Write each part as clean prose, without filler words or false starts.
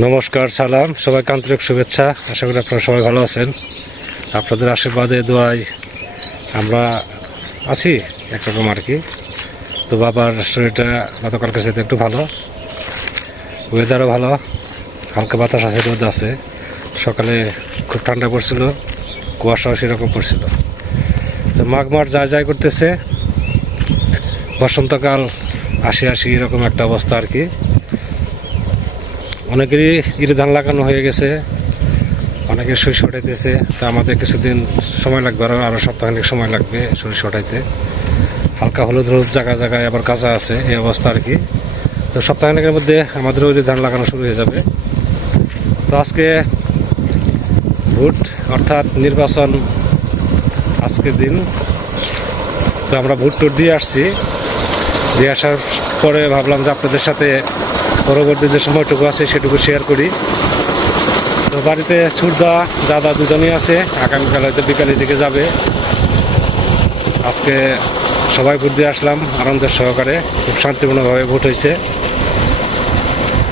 নমস্কার, সালাম, সবাইকে আন্তরিক শুভেচ্ছা। আশা করি আপনারা সবাই ভালো আছেন। আপনাদের আশীর্বাদে দোয়ায় আমরা আছি একরকম আর কি। তো বাবার শরীরটা গতকালকে সাথে একটু ভালো, ওয়েদারও ভালো, হালকা বাতাস আছে, রোদ আছে। সকালে খুব ঠান্ডা পড়ছিল, কুয়াশাও সেরকম পড়ছিল। তো মাঘ মাস যায় যায় করতেছে, বসন্তকাল আসি আসি এরকম একটা অবস্থা আর কি। অনেকেরই ইরি ধান লাগানো হয়ে গেছে, অনেকের সরিষা উঠাইতেছে। তো আমাদের কিছুদিন সময় লাগবে, আরও সপ্তাহখানেক সময় লাগবে সরিষা উঠাইতে। হালকা হলুদ হলুদ জায়গায় জায়গায় আবার কাঁচা আছে, এই অবস্থা আর কি। তো সপ্তাহখানেকের মধ্যে আমাদেরও ইরি ধান লাগানো শুরু হয়ে যাবে। তো আজকে ভোট অর্থাৎ নির্বাচন আজকের দিন। তো আমরা ভোট টোট দিয়ে আসছি, দিয়ে আসার পরে ভাবলাম যে আপনাদের সাথে পরবর্তী যে সময়টুকু আছে সেটুকু শেয়ার করি। তো বাড়িতে ছুটদা দাদা দুজনই আছে, আগামীকাল হয়তো বিকালের দিকে যাবে। আজকে সবাই ভোট দিয়ে আসলাম আনন্দের সহকারে, খুব শান্তিপূর্ণভাবে ভোট হয়েছে।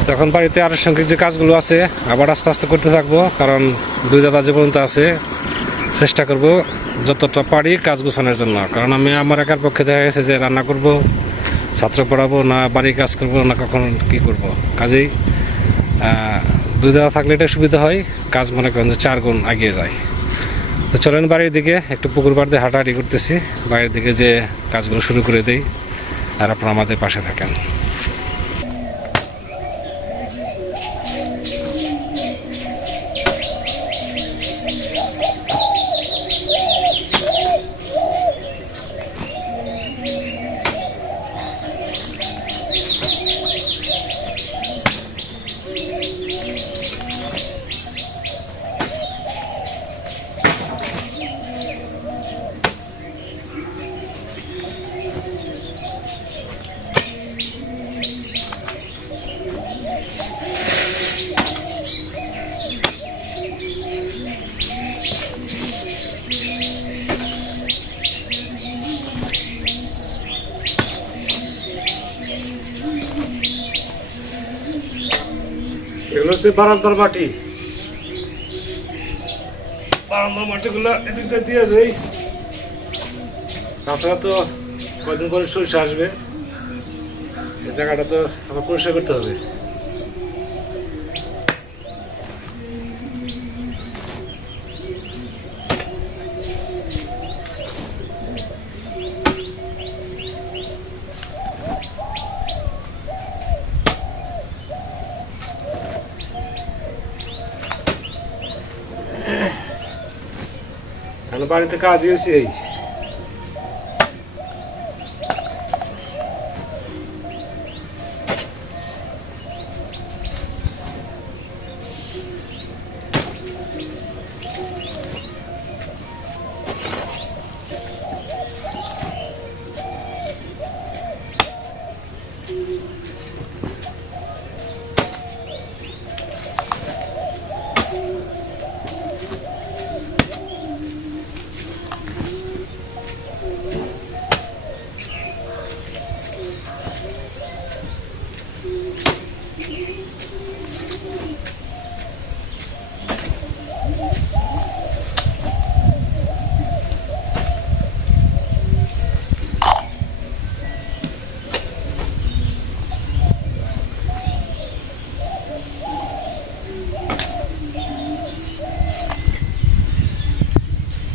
তখন বাড়িতে আনুষঙ্গিক যে কাজগুলো আছে আবার আস্তে আস্তে করতে থাকবো, কারণ দুই দাদা যে পর্যন্ত আছে চেষ্টা করব যতটা পারি কাজ গোছানোর জন্য। কারণ আমি আমার একার পক্ষে দেখা গেছে যে রান্না করব, ছাত্র পড়াবো, না বাড়ির কাজ করবো, না কখন কি করব। কাজেই দুই দাদা থাকলে এটা সুবিধা হয়, কাজ মনে করেন যে 4 গুণ এগিয়ে যায়। তো চলেন বাড়ির দিকে, একটু পুকুর পাড় দিয়ে হাঁটাহাঁটি করতেছি, বাড়ির দিকে যে কাজগুলো শুরু করে দেই, আর আপনারা আমাদের পাশে থাকেন। এগুলো হচ্ছে বারান্দার মাটি, বারান্দার মাটিগুলো এদিকে দিয়ে দেই। তাছাড়া তো কয়েকদিন পরে সরিষা আসবে, এই জায়গাটা তো আমার পরিষ্কার করতে হবে। বাড়িতে কাজ হয়েছে এই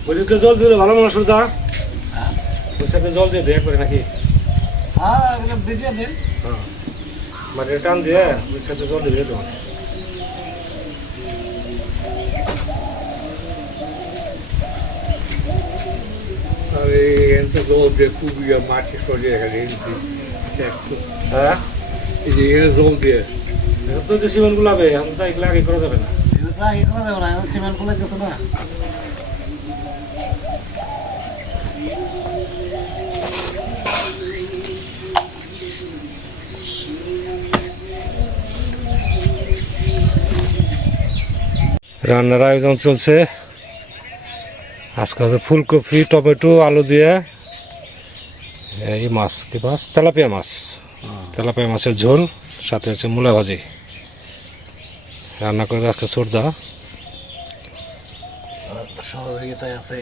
ওইদিকে জল দিলে ভালো মনে সুবিধা। ওই সাথে জল দিয়ে দেয় করে নাকি? হ্যাঁ, এগুলো ভিজিয়ে দিন। হ্যাঁ, মানে টান দিয়ে ওই সাথে জল দিয়ে দেবো। আরে এনতে জল দিয়ে খুবই মাটি সরিয়ে গেলে হ্যাঁ, এই যে এখানে জল দিয়ে এখন তো যে সিমেন্ট গুলাবে, এখন তো এগুলো আগে করা যাবে না। সিমেন্ট গুলো যেত না। রান্নার আয়োজন চলছে। আজকে হবে ফুলকপি, টমেটো, আলু দিয়ে এই মাছ, কি মাছ? তেলাপিয়া মাছ। তেলাপিয়া মাছের ঝোল, সাথে হচ্ছে মূলা ভাজি। রান্না করবে আজকে ছোটদা। সহযোগিতায় আছে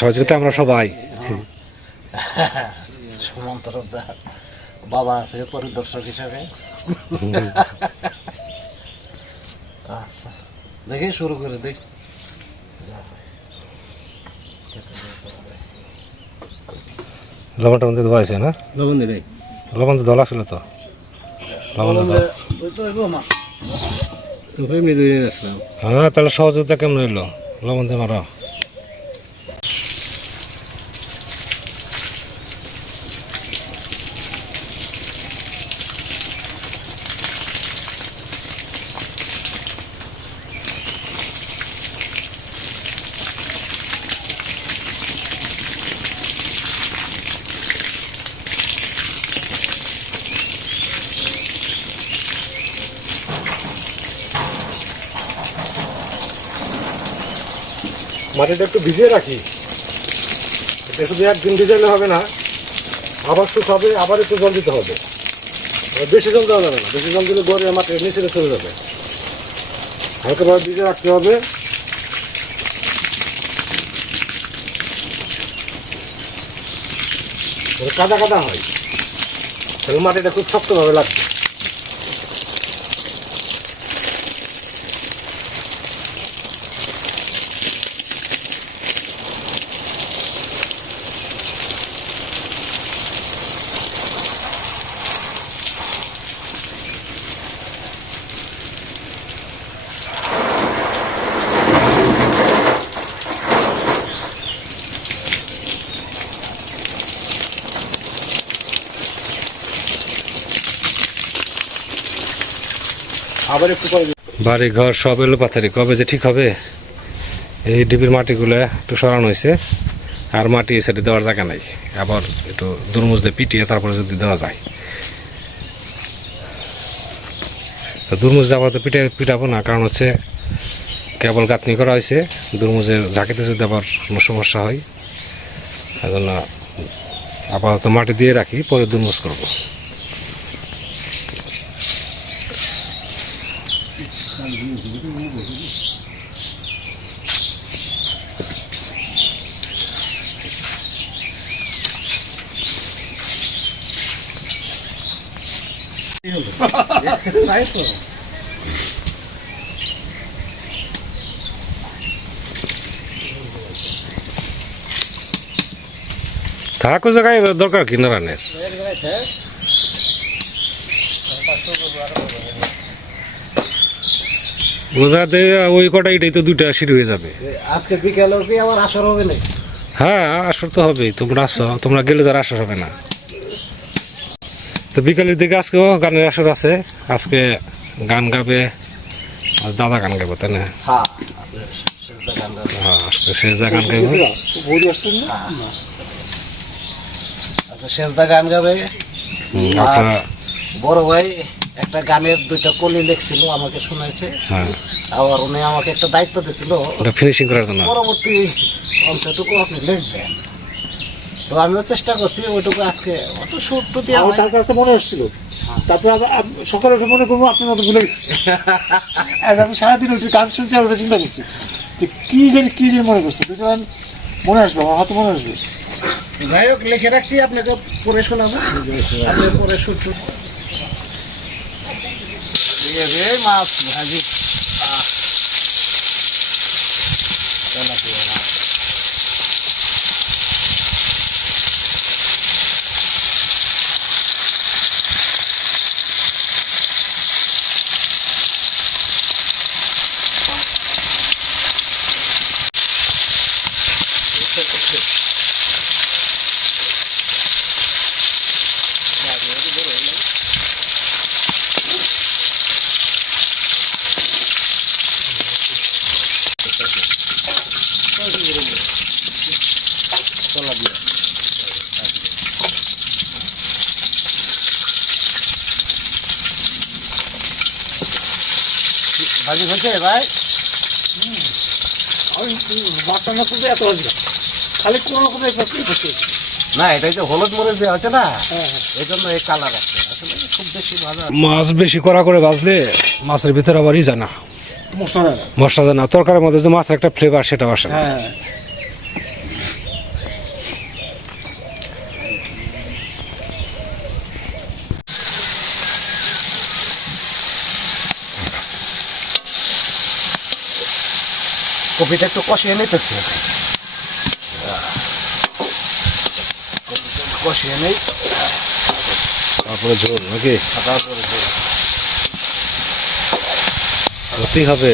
সহযোগিতা আমরা সবাই। সুমন তরফদার, বাবা আছে পরিদর্শক হিসাবে। আচ্ছা দেখি শুরু করে দেখ। লবণটা মধ্যে দেওয়া আছে না? লবণ দিলে লবণ তো দল আসছিল তো, লবণ এমনি দিয়ে আসলাম। হ্যাঁ তাহলে সহযোগিতা কেমন হইলো? লবণ দিয়ে মারা। মাটিটা একটু ভিজিয়ে রাখি, এটা শুধু একদিন ভিজালে হবে না, আবার শুকাবে, আবার একটু জল দিতে হবে। বেশি জল দেওয়া যাবে না, বেশি জল দিলে গড়ে মাটির নিচে চলে যাবে। হালকাভাবে ভিজে রাখতে হবে। কাদা কাদা হয় তাহলে মাটিটা খুব শক্তভাবে লাগবে। আবার একটু পরে বাড়ি ঘর সব এলো পাথারি, কবে যে ঠিক হবে? এই ডিবির মাটিগুলো একটু সরানো হয়েছে, আর মাটি এই সাইডে দেওয়ার জায়গা নাই। আবার একটু দুরমুজ দিয়ে পিটিয়ে তারপরে যদি দেওয়া যায়। তো দুরমুজ আবার তো পিটাবো না, কারণ হচ্ছে কেবল গাঁথনি করা হয়েছে। দুরমুজের ঝাঁকিতে যদি আবার কোনো সমস্যা হয়, সেজন্য আপাতত মাটি দিয়ে রাখি, পরে দুরমুজ করবো। তাই তো থাকো জায়গায় দরকার কি নারায়ণের? বোঝাতে ওই কটা এটাই তো দুইটা সিঁড়ি হয়ে যাবে। আজকে বিকেলে কি আবার আসর হবে না? হ্যাঁ আসর তো হবেই, তোমরা আসো, তোমরা গেলে তার আসর হবে না। তো বিকালের দিকে আজকেও গানের আসর আছে, আজকে গান গাবে আর দাদা গান গাবে, তাই না? হ্যাঁ হ্যাঁ আজকে শেষদা গান গাইবে। আচ্ছা শেষদা গান গাবে। আপনারা বড় ভাই একটা গানের দুইটা কলি লেখছিল, আমাকে শোনাইছে। হ্যাঁ আবার উনি আমাকে একটা দায়িত্ব দিয়েছিল ওটা ফিনিশিং করার জন্য। পরবর্তী অংশটুকু আপনি লিখবেন। তো আমিও চেষ্টা করছি ওইটুকু আজকে অত সুর তো দিয়ে আমার তার কাছে মনে এসেছিল, তারপরে সকালে উঠে মনে করবো আপনার মতো ভুলে গেছি। আজ আমি সারাদিন উঠে গান শুনছি আর ওটা চিন্তা করছি যে কি জানি মনে করছে, দুটো গান মনে আসবে, আমার হাতে মনে আসবে। যাই হোক লিখে রাখছি, আপনাকে পড়ে শোনাবো, আপনি পরে সুর টুর মাছ ভাজি। ভাজি হচ্ছে ভাই? আমি মাছটা না করতে এত আসবে খালি কোনো রকমের করতে। না এটাই যে হলুদ মরিচ দেওয়া হচ্ছে না, এই জন্য এই কালার আছে। আসলে খুব বেশি ভাজা মাছ বেশি করা করে ভাজলে মাছের ভিতরে আবার ই জানা মশলা দেয় না। মশলা দেয় না, তরকারির মধ্যে যে মাছের একটা ফ্লেভার সেটা আসে না। হ্যাঁ কপিটা একটু কষিয়ে নিতেছে, কষিয়ে নেই, তারপরে ঝোল নাকি তারপরে ঝোল। হতেই হবে।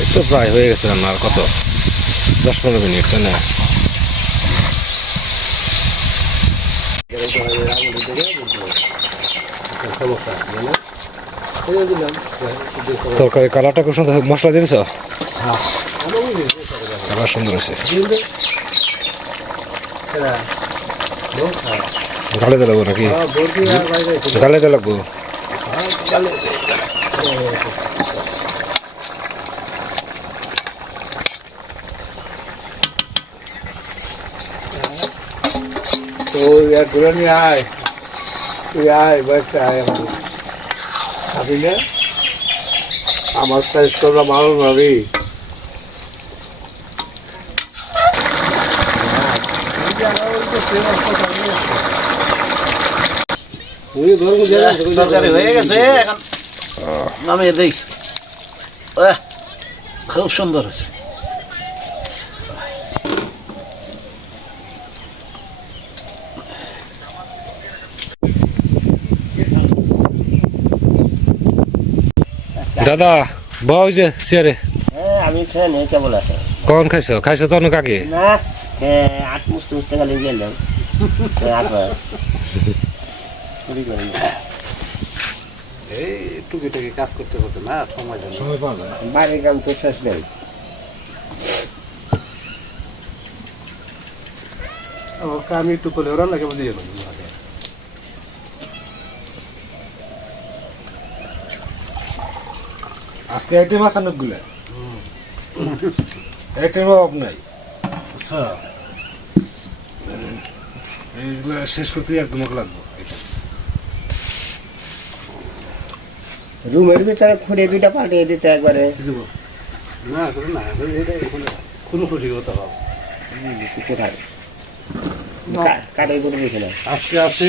এই তো প্রায় হয়ে গেছে রান্না, আর কত 10-15 মিনিট, তাই না? তরকারি কালারটা খুব সুন্দর, মশলা দিয়েছ? কালার সুন্দর হয়েছে। গালে দিয়ে লাগবো নাকি? গালে দিয়ে লাগবো। তো এক ঘুরে নিয়ে আয়, তুই আয় বাচ্চা আয় আমার খাবি না? আমার সাইজ তোরা ভালো না রে। তরকারি হয়ে গেছে, এখন নামিয়ে দেই। খুব সুন্দর হয়েছে। দাদা বউ যে চেয়ারে হ্যাঁ আমি খেয়ে নেই, কেবল আছে কখন খাইছো? খাইছো তো অনেক আগে। না আট মুছতে মুছতে খালি গেলাম আসা এই টুকিটাকি কাজ করতে হতো না, সময় জন্য সময় পাওয়া যায় না। বাড়ির কাম তো শেষ নেই। আমি একটু করলে ওরা লাগে বুঝিয়ে পারি। আজকে আইটেম আছে অনেকগুলো, আইটেম অভাব নাই। আচ্ছা এইগুলো শেষ করতে একদম লাগবো। রুমের ভিতরে খুঁড়ে দুইটা পাঠিয়ে দিতে একবারে। না করে না, কোনো খুশি হতে হবে। কোথায় কাটে করে দিয়েছে না? আজকে আছে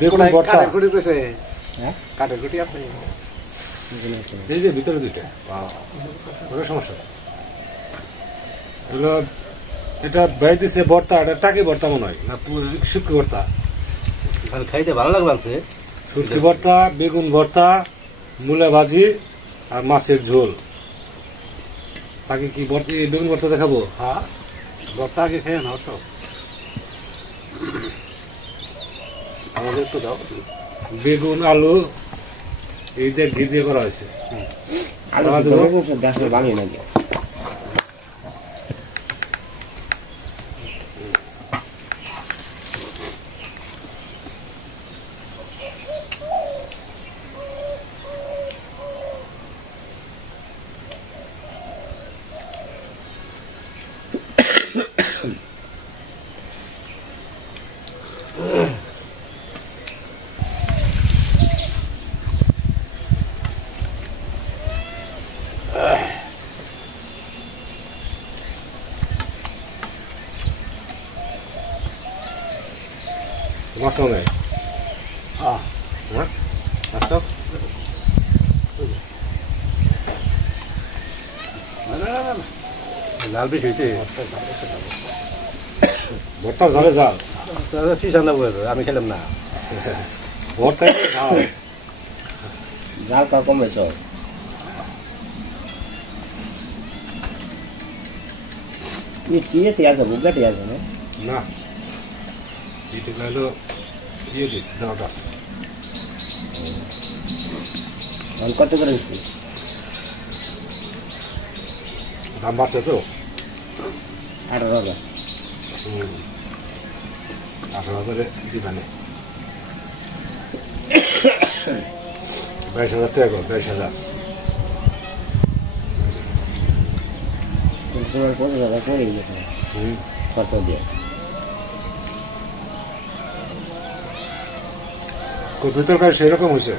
বেগুন ভর্তা, কাঠের খুঁটি পেয়েছে, হ্যাঁ কাঠের খুঁটি আছে। এই যে ভিতরে দুইটা, ওটা সমস্যা হলো। এটা ভাই দিছে ভর্তা, এটা টাকি ভর্তা মনে হয় না, শুটকি ভর্তা। খাইতে ভালো লাগছে। শুটকি ভর্তা, বেগুন ভর্তা, মূলা ভাজি আর মাছের ঝোল। তাকে কি ভর্তা, বেগুন ভর্তা দেখাবো? হ্যাঁ ভর্তা আগে খেয়ে নাও সব, আমাদের একটু দাও। বেগুন আলু এই দিয়ে ঘি দিয়ে করা হয়েছে। আলু গাছের বানিয়ে নাকি? মাছ নেই। হ্যাঁ আচ্ছা লাল বেশ হয়েছে, ভর্তা ঝালে জাল, সিসান্দা বলে আমি খেলাম না। ভর্তা ঝাল। জাল কা কমেছ? ইয়ে আছে বুগাটি আছে না? না এটা হলো ইয়ে দিই দাওয়াত আছে। কত করে দিচ্ছি? দাম বাড়ছে তো। 18,000। 18,000 দিবানে 22,000 টাকা, 22,000। তোমার 50,000 করে গেছে খরচ দিয়ে। কপি তরকারি সেরকম হয়েছে।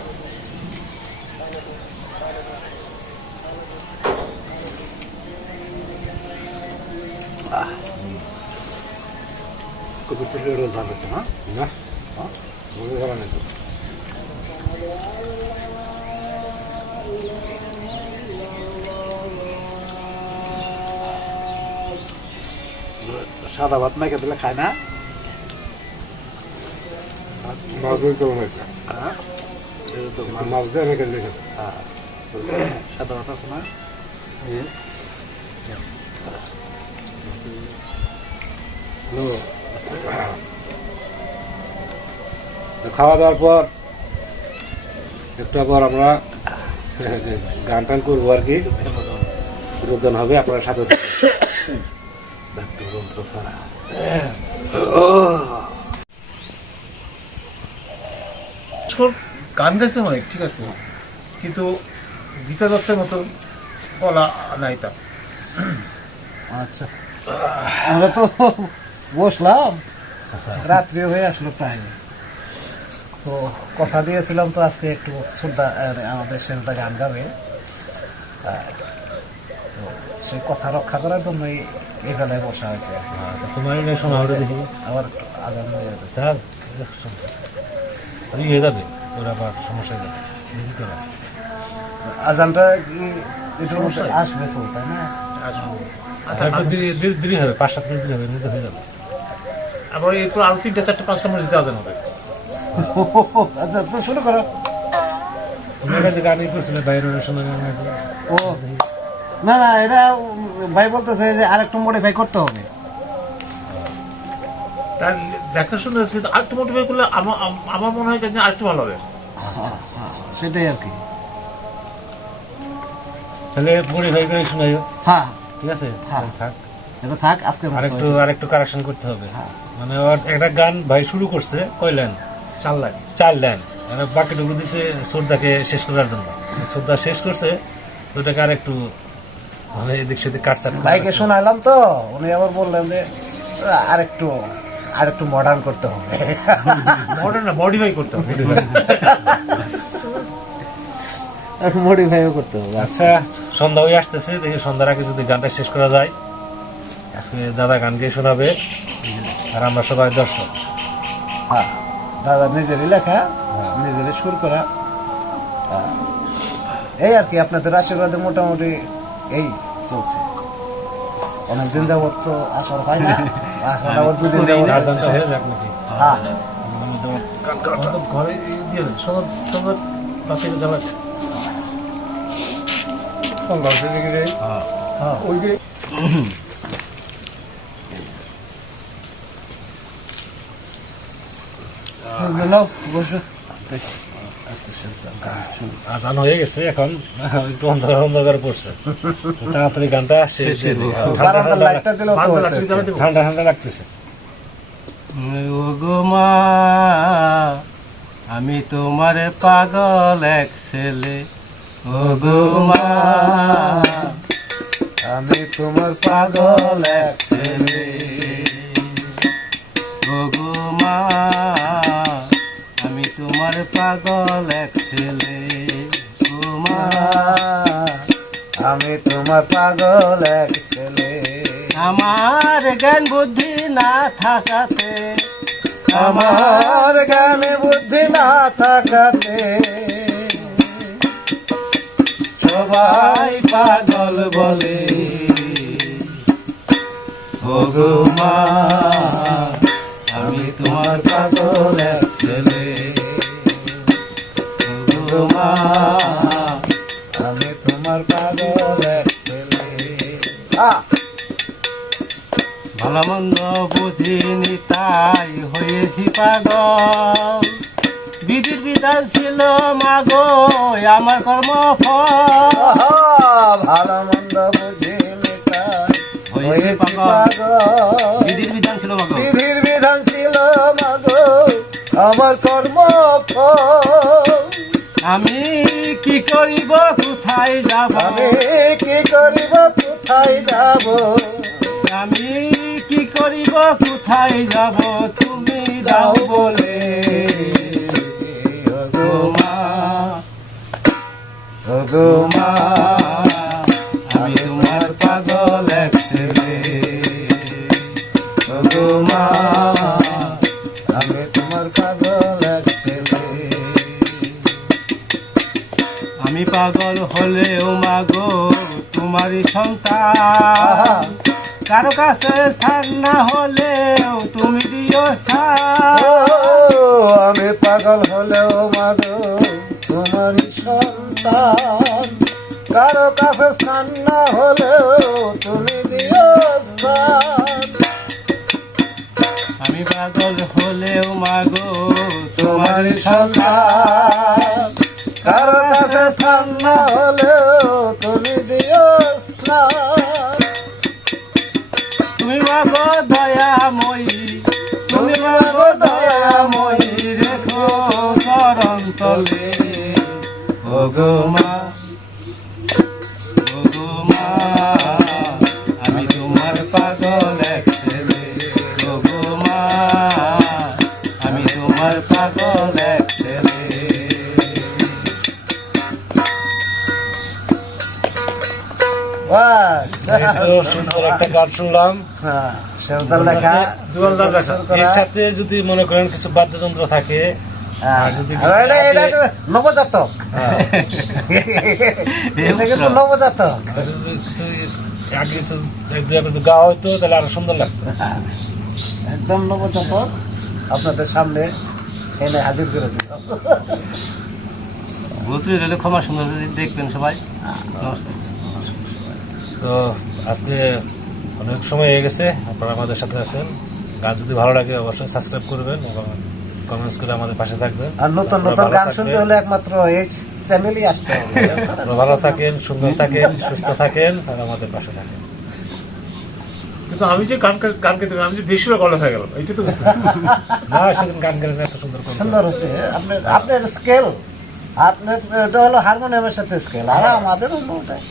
কপি তরকারি রোল ভালো হতো না? না বুঝতে পারা নাই তো। সাদা ভাত মেখে দিলে খায় না? মাছ দিয়ে তো বানাইছে। হ্যাঁ, এটা তো মাছ দিয়ে মেখে দিলে খেতে। হ্যাঁ, সাদা ভাত আছে না? তো খাওয়া দাওয়ার পর একটু আবার আমরা গান টান করবো আর কি, বিনোদন হবে, আপনারা সাথে যন্ত্র ছাড়া গান গাইছে অনেক, ঠিক আছে, কিন্তু গীতা দত্তের মতো বলা নাই তা। আচ্ছা, আমরা তো বসলাম, রাত্রি হয়ে আসলো প্রায়, তো কথা দিয়েছিলাম তো আজকে একটু শ্রদ্ধা আমাদের শ্রদ্ধা গান গাবে, তো সেই কথা রক্ষা করার জন্যই এই বেলায় বসা হয়েছে। তোমার শোনা হবে দেখি আবার আগাম হয়ে যাবে, হয়ে যাবে, ওর আবার সমস্যা হয়ে যাবে। আজানটা কি এটার মধ্যে আসবে তো, তাই না? দেরি হবে, 5-7 মিনিট দেরি হবে, এমনিতে হয়ে যাবে। আবার একটু আরো 3-4-5টা মসজিদে আজান হবে। আচ্ছা, তো শুরু করো। তোমার কাছে গানই করছিল বাইরের শোনা গান। ও না না, এটা ভাই বলতেছে যে আরেকটু মডিফাই করতে হবে। তার দেখা শুনে আরেকটু মডিফাই করলে আমার মনে হয় যে আরেকটু ভালো হবে। সেটাই আর কি। তাহলে মডিফাই করে শোনাই, হ্যাঁ ঠিক আছে? হ্যাঁ। থাক, এটা থাক, আজকে আরেকটু কারেকশন করতে হবে। মানে ওর একটা গান ভাই শুরু করছে, কয় লাইন? 4 লাইন, মানে বাকিটুকু দিছে শ্রদ্ধাকে শেষ করার জন্য। শ্রদ্ধা শেষ করছে, ওটাকে আরেকটু মানে এদিক সেদিক কাটছাট ভাইকে শোনাইলাম তো, উনি আবার বললেন যে আরেকটু মডার্ন করতে হবে। মডার্ন না, মডিফাই করতে হবে। মডিফাইও করতে হবে। আচ্ছা, সন্ধ্যা হয়ে আসতেছে, দেখি সন্ধ্যার আগে যদি গানটা শেষ করা যায়। আজকে দাদা গান গিয়ে শোনাবে, আর আমরা সবাই দর্শক। হ্যাঁ, দাদা নিজেরই লেখা, নিজেরই সুর করা, এই আর কি। আপনাদের আশীর্বাদে মোটামুটি এই চলছে। অনেকদিন যাবত তো আসর হয় না, এখন আবার 2 দিন যাবত আজানটা হয়ে যাক নাকি? হ্যাঁ, ঘরে দিয়ে দেন, সবার সবার পাশে জ্বালাচ্ছে। ওই যে বসো। আজান হয়ে গেছে, এখন একটু অন্ধকার অন্ধকার পড়ছে, তাড়াতাড়ি গানটা শেষ করে দিই। বারান্দার লাইটটা দিলেও তো হতো। ঠান্ডা ঠান্ডা লাগতেছে। ও গো মা, আমি তোমার পাগল এক ছেলে। ও গো মা, আমি তোমার পাগল এক ছেলে। ও গো মা, আমি তোমার পাগল এক ছেলে। ও মা, আমি তোমার পাগল এক ছেলে। আমার জ্ঞান বুদ্ধি না থাকাতে, আমার জ্ঞানে বুদ্ধি না থাকাতে সবাই পাগল বলে। ও গো মা, আমি তোমার পাগল এক ছেলে। ও গো মা, আমি তোমার পাগল এক ছেলে। ভালো মন্দ বুঝিনি তাই হয়েছি পাগল। বিধির বিধান ছিল মাগো আমার কর্মফল। ভালো মন্দ বুঝিনি তাই হয়েছি পাগল। বিধির বিধান ছিল মাগো, বিধির বিধান ছিল মাগো আমার কর্ম। আমি কি করিব কোথায় যাব, আমি কি করিব কোথায় যাব, আমি কি করিব কোথায় যাব, তুমি দাও বলে। ও ওগো মা আমি তোমার পাগল এক ছেলে ওগো মা আমি তোমার পাগল এক ছেলে আমি পাগল হলেও মাগো তোমারই সন্তান কারো কাছে স্থান না হলেও তুমি দিও স্থান আমি পাগল হলেও মাগো তোমারই সন্তান কারো কাছে স্থান না হলেও তুমি দিও স্থান আমি পাগল হলেও মাগো তোমারই সন্তান কারো কাছে স্থান না হলেও তুমি দিও স্থান তুমি মাগো দয়াময়ী তুমি মাগো দয়াময়ী রেখো চরণ তলে ওগো মা ওগো মা আমি তোমার পাগল এক ছেলে ওগো মা আমি তোমার পাগল এক ছেলে সুন্দর একটা গান শুনলাম। এর সাথে যদি মনে করেন কিছু বাদ্যযন্ত্র থাকে, আর যদি কিছু নবজাতক এটা কিন্তু নবজাতক আর যদি কিছু আগে কিছু এক দুই একটু গাওয়া হইতো তাহলে আরো সুন্দর লাগতো। একদম নবজাতক আপনাদের সামনে এনে হাজির করে দিল। বলতে গেলে ক্ষমা সুন্দর দেখবেন সবাই। নমস্কার। তো আজকে অনেক সময় হয়ে গেছে, আপনারা আমাদের সাথে আছেন। গান যদি ভালো লাগে অবশ্যই সাবস্ক্রাইব করবেন এবং কমেন্টস করে আমাদের পাশে থাকবেন। আর নতুন নতুন গান শুনতে হলে একমাত্র এই চ্যানেলই আসতে হবে। আপনারা ভালো থাকেন, সুন্দর থাকেন, সুস্থ থাকেন আর আমাদের পাশে থাকেন। কিন্তু আমি যে গান গাইতে আমি যে বেশিরভাগ গলা হয়ে গেল, এইটা তো না সেদিন গান গেলেন এত সুন্দর করে। সুন্দর হচ্ছে আপনার আপনার স্কেল, আপনার এটা হলো হারমোনিয়ামের সাথে স্কেল, আর আমাদের অন্য ওটাই।